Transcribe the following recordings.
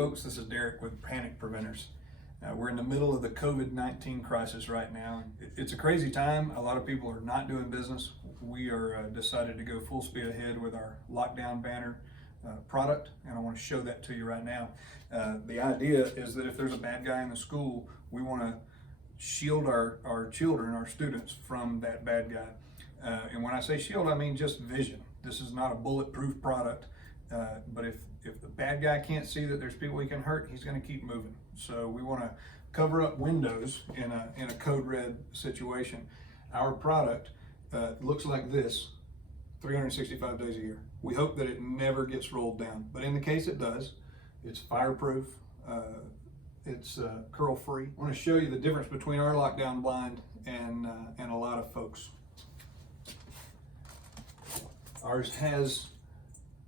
folks, this is Derek with Panic Preventers. We're in the middle of the COVID-19 crisis right now. It's a crazy time. A lot of people are not doing business. We are decided to go full speed ahead with our lockdown banner product, and I want to show that to you right now. The idea is that if there's a bad guy in the school, we want to shield our children, our students, from that bad guy. And when I say shield, I mean just vision. This is not a bulletproof product, but if the bad guy can't see that there's people he can hurt, he's going to keep moving. So we want to cover up windows in a code red situation. Our product looks like this 365 days a year. We hope that it never gets rolled down, but in the case it does, it's fireproof, it's curl free. I want to show you the difference between our lockdown blind and a lot of folks. Ours has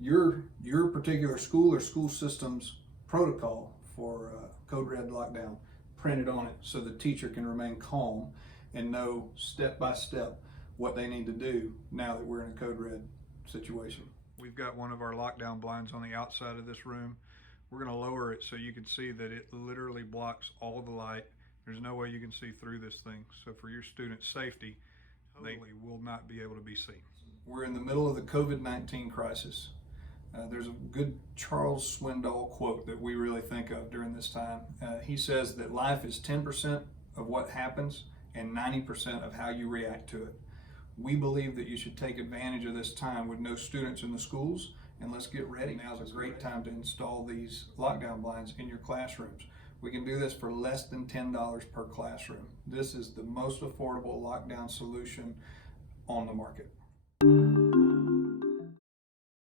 your particular school or school system's protocol for code red lockdown printed on it, so the teacher can remain calm and know step by step what they need to do now that we're in a code red situation. We've got one of our lockdown blinds on the outside of this room. We're going to lower it so you can see that it literally blocks all the light. There's no way you can see through this thing. So for your students' safety, they will not be able to be seen. We're in the middle of the COVID-19 crisis. There's a good Charles Swindall quote that we really think of during this time. He says that life is 10% of what happens and 90% of how you react to it. We believe that you should take advantage of this time with no students in the schools, and let's get ready. Now's a great time to install these lockdown blinds in your classrooms. We can do this for less than $10 per classroom. This is the most affordable lockdown solution on the market.